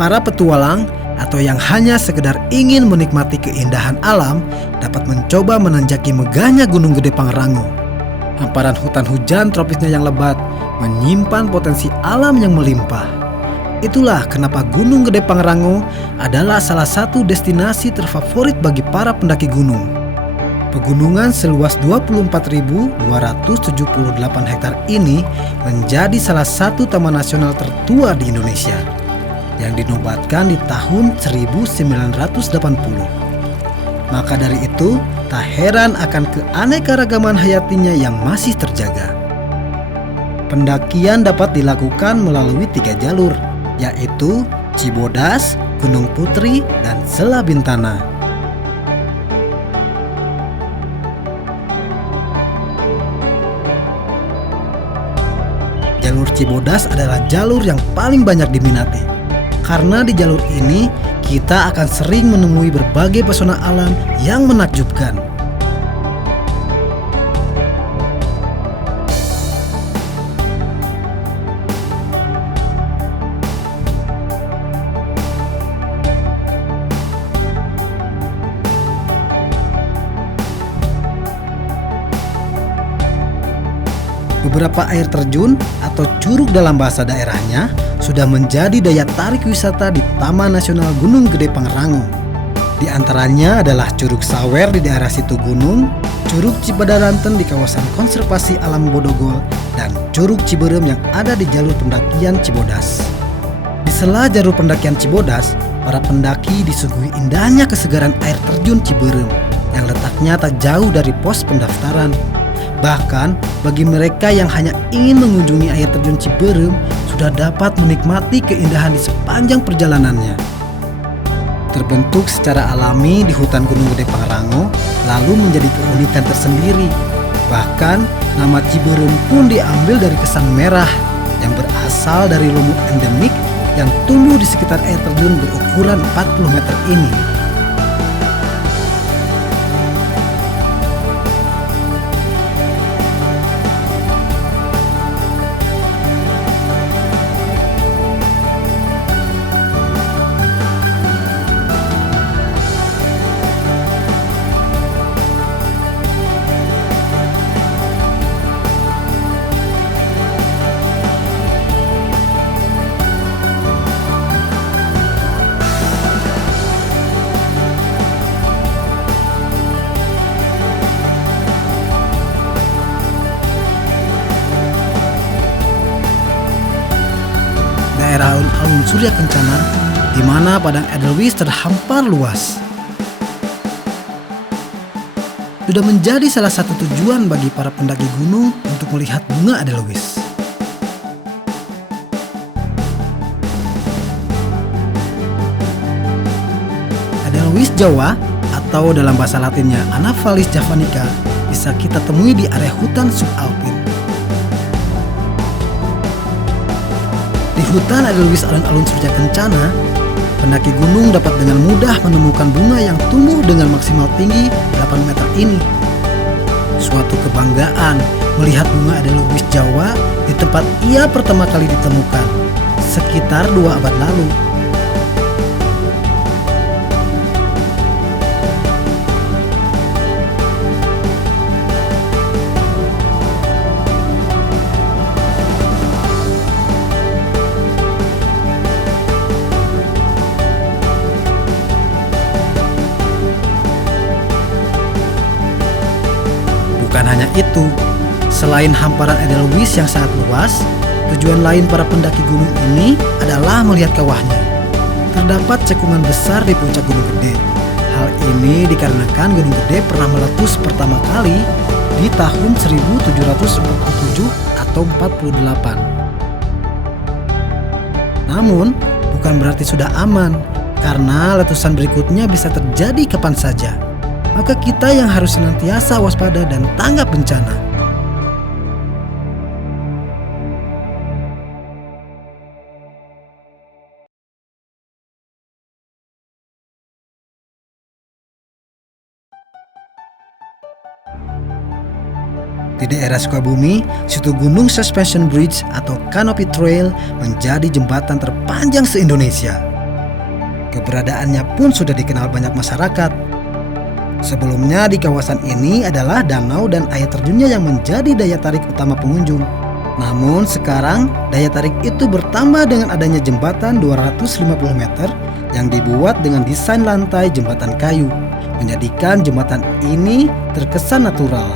Para petualang atau yang hanya sekedar ingin menikmati keindahan alam dapat mencoba menanjaki megahnya Gunung Gede Pangrango. Hamparan hutan hujan tropisnya yang lebat menyimpan potensi alam yang melimpah. Itulah kenapa Gunung Gede Pangrango adalah salah satu destinasi terfavorit bagi para pendaki gunung. Pegunungan seluas 24.278 hektar ini menjadi salah satu taman nasional tertua di Indonesia yang dinobatkan di tahun 1980. Maka dari itu, tak heran akan keanekaragaman hayatinya yang masih terjaga. Pendakian dapat dilakukan melalui 3 jalur, yaitu Cibodas, Gunung Putri, dan Sela Bintana. Jalur Cibodas adalah jalur yang paling banyak diminati. Karena di jalur ini, kita akan sering menemui berbagai pesona alam yang menakjubkan. Beberapa air terjun atau curug dalam bahasa daerahnya sudah menjadi daya tarik wisata di Taman Nasional Gunung Gede Pangrango. Di antaranya adalah Curug Sawer di daerah Situ Gunung, Curug Cipadaranten di kawasan konservasi alam Bodogol, dan Curug Ciberem yang ada di jalur pendakian Cibodas. Di sela jalur pendakian Cibodas, para pendaki disuguhi indahnya kesegaran air terjun Ciberem yang letaknya tak jauh dari pos pendaftaran. Bahkan bagi mereka yang hanya ingin mengunjungi air terjun Ciberem sudah dapat menikmati keindahan di sepanjang perjalanannya. Terbentuk secara alami di hutan Gunung Gede Pangrango lalu menjadi keunikan tersendiri. Bahkan nama Ciberem pun diambil dari kesan merah yang berasal dari lumut endemik yang tumbuh di sekitar air terjun berukuran 40 meter ini. Daerah alun-alun Surya Kencana, di mana padang Edelweiss terhampar luas, sudah menjadi salah satu tujuan bagi para pendaki gunung untuk melihat bunga Edelweiss. Edelweiss Jawa atau dalam bahasa Latinnya Anaphalis javanica bisa kita temui di area hutan subalpin. Di hutan Edelweiss alun-alun Surya Kencana, pendaki gunung dapat dengan mudah menemukan bunga yang tumbuh dengan maksimal tinggi 8 meter ini. Suatu kebanggaan melihat bunga Edelweiss Jawa di tempat ia pertama kali ditemukan, sekitar 2 abad lalu. Bukan hanya itu, selain hamparan Edelweiss yang sangat luas, tujuan lain para pendaki gunung ini adalah melihat kawahnya. Terdapat cekungan besar di puncak Gunung Gede. Hal ini dikarenakan Gunung Gede pernah meletus pertama kali di tahun 1747 atau 48. Namun, bukan berarti sudah aman, karena letusan berikutnya bisa terjadi kapan saja. Maka kita yang harus senantiasa waspada dan tanggap bencana. Di daerah Sukabumi, Situ Gunung Suspension Bridge atau Canopy Trail menjadi jembatan terpanjang se-Indonesia. Keberadaannya pun sudah dikenal banyak masyarakat. Sebelumnya di kawasan ini adalah danau dan air terjunnya yang menjadi daya tarik utama pengunjung. Namun sekarang daya tarik itu bertambah dengan adanya jembatan 250 meter yang dibuat dengan desain lantai jembatan kayu, menjadikan jembatan ini terkesan natural.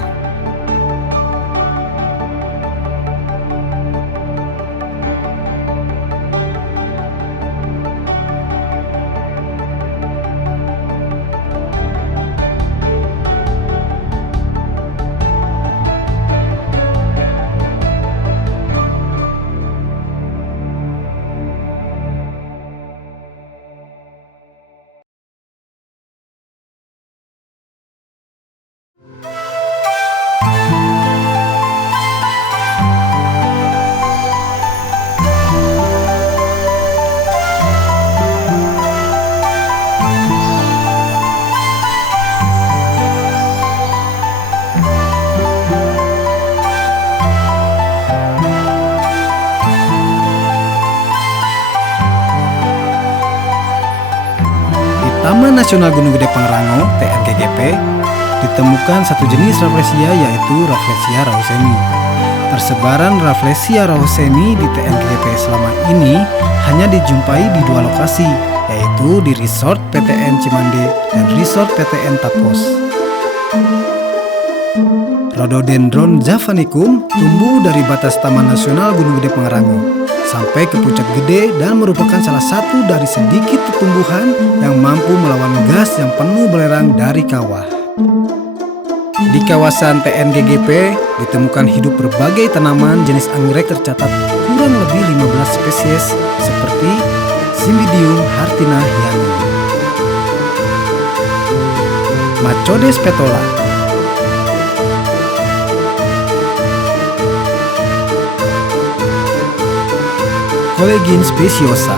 Taman Nasional Gunung Gede Pangrango (TNGGP) ditemukan satu jenis Rafflesia, yaitu Rafflesia rawseni. Persebaran Rafflesia rawseni di TNGGP selama ini hanya dijumpai di dua lokasi, yaitu di Resort PTN Cimande dan Resort PTN Tapos. Rhododendron javanicum tumbuh dari batas Taman Nasional Gunung Gede Pangrango sampai ke puncak gede dan merupakan salah satu dari sedikit tumbuhan yang mampu melawan gas yang penuh belerang dari kawah. Di kawasan TNGGP ditemukan hidup berbagai tanaman jenis anggrek, tercatat kurang lebih 15 spesies seperti Cymbidium hartina hyani, Macodes petola, Colegin speciosa,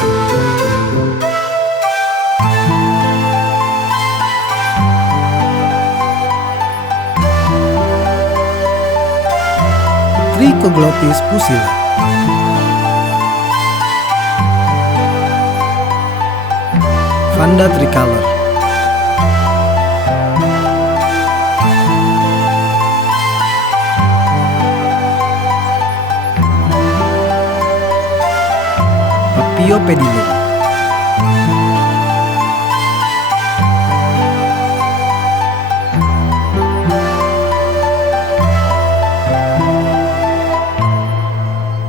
Trichoglottis pusilla, Vanda tricolor, Paphiopedilum,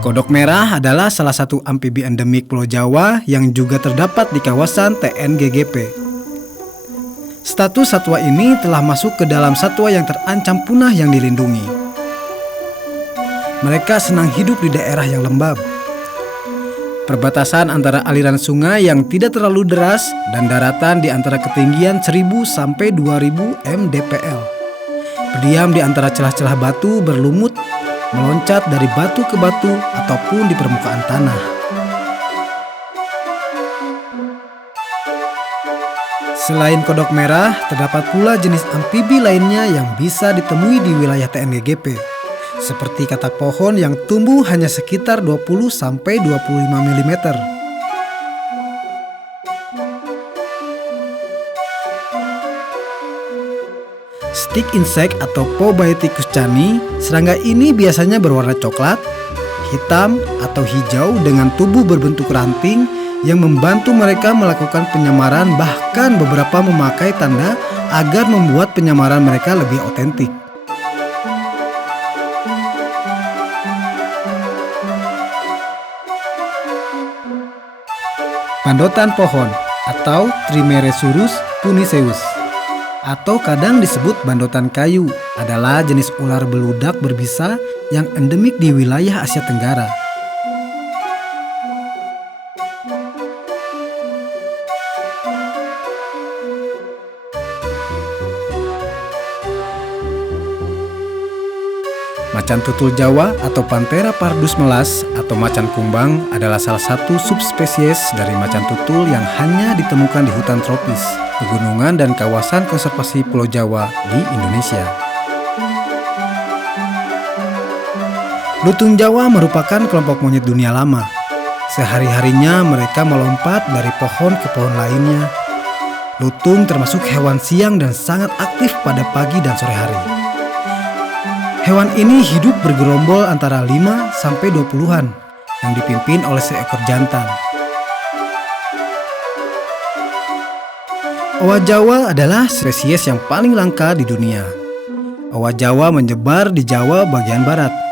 Kodok merah adalah salah satu amfibi endemik Pulau Jawa yang juga terdapat di kawasan TNGGP. Status satwa ini telah masuk ke dalam satwa yang terancam punah yang dilindungi. Mereka senang hidup di daerah yang lembab, perbatasan antara aliran sungai yang tidak terlalu deras dan daratan di antara ketinggian 1000 sampai 2000 mdpl. Berdiam di antara celah-celah batu berlumut, meloncat dari batu ke batu ataupun di permukaan tanah. Selain kodok merah, terdapat pula jenis amfibi lainnya yang bisa ditemui di wilayah TNGGP, seperti katak pohon yang tumbuh hanya sekitar 20 sampai 25 mm. Stick insect atau Pobioticus cani, serangga ini biasanya berwarna coklat, hitam, atau hijau dengan tubuh berbentuk ranting yang membantu mereka melakukan penyamaran, bahkan beberapa memakai tanda agar membuat penyamaran mereka lebih otentik. Pandotan pohon atau Trimeresurus puniceus, atau kadang disebut bandotan kayu, adalah jenis ular beludak berbisa yang endemik di wilayah Asia Tenggara. Macan tutul Jawa atau Panthera pardus melas atau macan kumbang adalah salah satu subspesies dari macan tutul yang hanya ditemukan di hutan tropis, pegunungan, dan kawasan konservasi Pulau Jawa di Indonesia. Lutung Jawa merupakan kelompok monyet dunia lama. Sehari-harinya mereka melompat dari pohon ke pohon lainnya. Lutung termasuk hewan siang dan sangat aktif pada pagi dan sore hari. Hewan ini hidup bergerombol antara 5 sampai 20-an yang dipimpin oleh seekor jantan. Owa Jawa adalah spesies yang paling langka di dunia. Owa Jawa menyebar di Jawa bagian barat.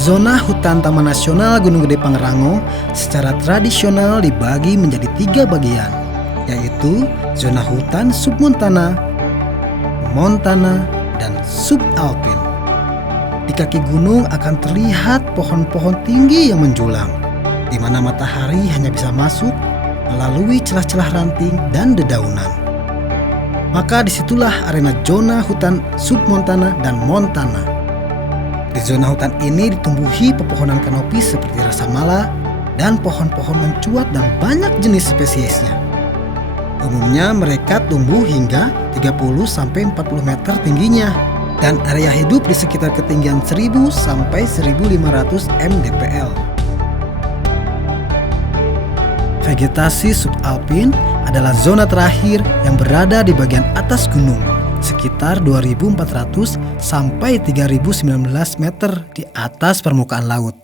Zona hutan Taman Nasional Gunung Gede Pangrango secara tradisional dibagi menjadi 3 bagian, yaitu zona hutan submontana, montana, dan subalpin. Di kaki gunung akan terlihat pohon-pohon tinggi yang menjulang, di mana matahari hanya bisa masuk melalui celah-celah ranting dan dedaunan. Maka disitulah arena zona hutan submontana dan montana. Di zona hutan ini ditumbuhi pepohonan kanopi seperti rasamala dan pohon-pohon mencuat dan banyak jenis spesiesnya. Umumnya mereka tumbuh hingga 30-40 meter tingginya dan area hidup di sekitar ketinggian 1000 sampai 1500 mdpl. Vegetasi subalpin adalah zona terakhir yang berada di bagian atas gunung, sekitar 2.400 sampai 3.019 meter di atas permukaan laut.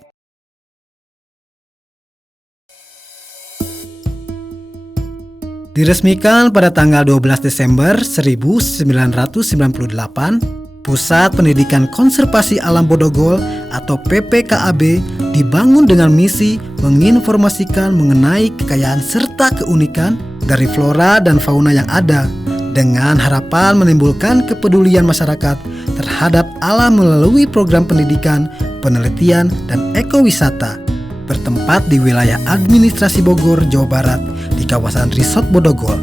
Diresmikan pada tanggal 12 Desember 1998, Pusat Pendidikan Konservasi Alam Bodogol atau PPKAB dibangun dengan misi menginformasikan mengenai kekayaan serta keunikan dari flora dan fauna yang ada, dengan harapan menimbulkan kepedulian masyarakat terhadap alam melalui program pendidikan, penelitian, dan ekowisata bertempat di wilayah administrasi Bogor, Jawa Barat di kawasan Resort Bodogol.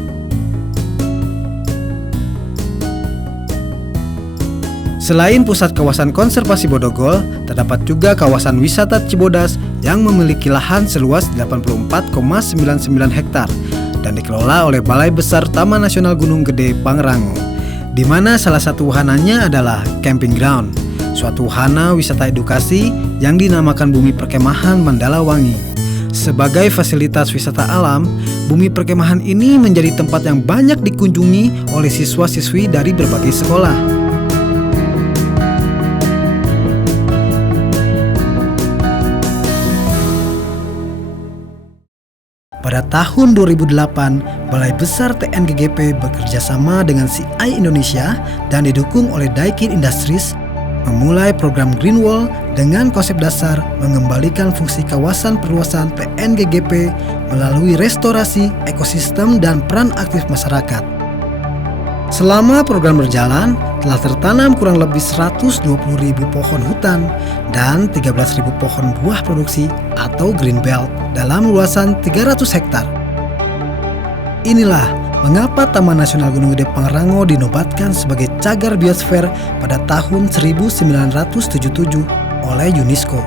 Selain pusat kawasan konservasi Bodogol, terdapat juga kawasan wisata Cibodas yang memiliki lahan seluas 84,99 hektar dan dikelola oleh Balai Besar Taman Nasional Gunung Gede Pangrango, di mana salah satu wahananya adalah camping ground, suatu wahana wisata edukasi yang dinamakan Bumi Perkemahan Mandala Wangi. Sebagai fasilitas wisata alam, Bumi Perkemahan ini menjadi tempat yang banyak dikunjungi oleh siswa-siswi dari berbagai sekolah. Pada tahun 2008, Balai Besar TNGGP bekerjasama dengan CI Indonesia dan didukung oleh Daikin Industries memulai program Green Wall dengan konsep dasar mengembalikan fungsi kawasan perluasan TNGGP melalui restorasi ekosistem dan peran aktif masyarakat. Selama program berjalan, telah tertanam kurang lebih 120.000 pohon hutan dan 13.000 pohon buah produksi atau green belt dalam luasan 300 hektar. Inilah mengapa Taman Nasional Gunung Gede Pangrango dinobatkan sebagai cagar biosfer pada tahun 1977 oleh UNESCO.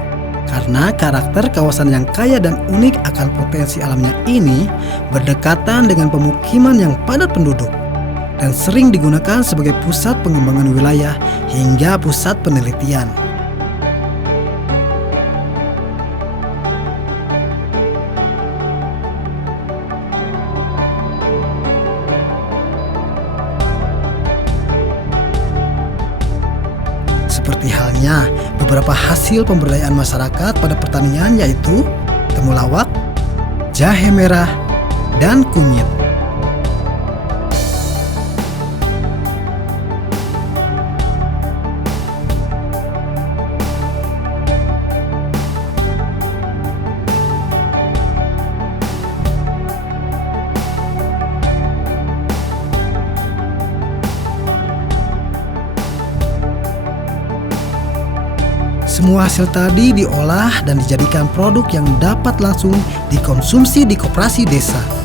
Karena karakter kawasan yang kaya dan unik akan potensi alamnya ini berdekatan dengan pemukiman yang padat penduduk dan sering digunakan sebagai pusat pengembangan wilayah hingga pusat penelitian. Seperti halnya beberapa hasil pemberdayaan masyarakat pada pertanian, yaitu temulawak, jahe merah, dan kunyit. Semua hasil tadi diolah dan dijadikan produk yang dapat langsung dikonsumsi di koperasi desa.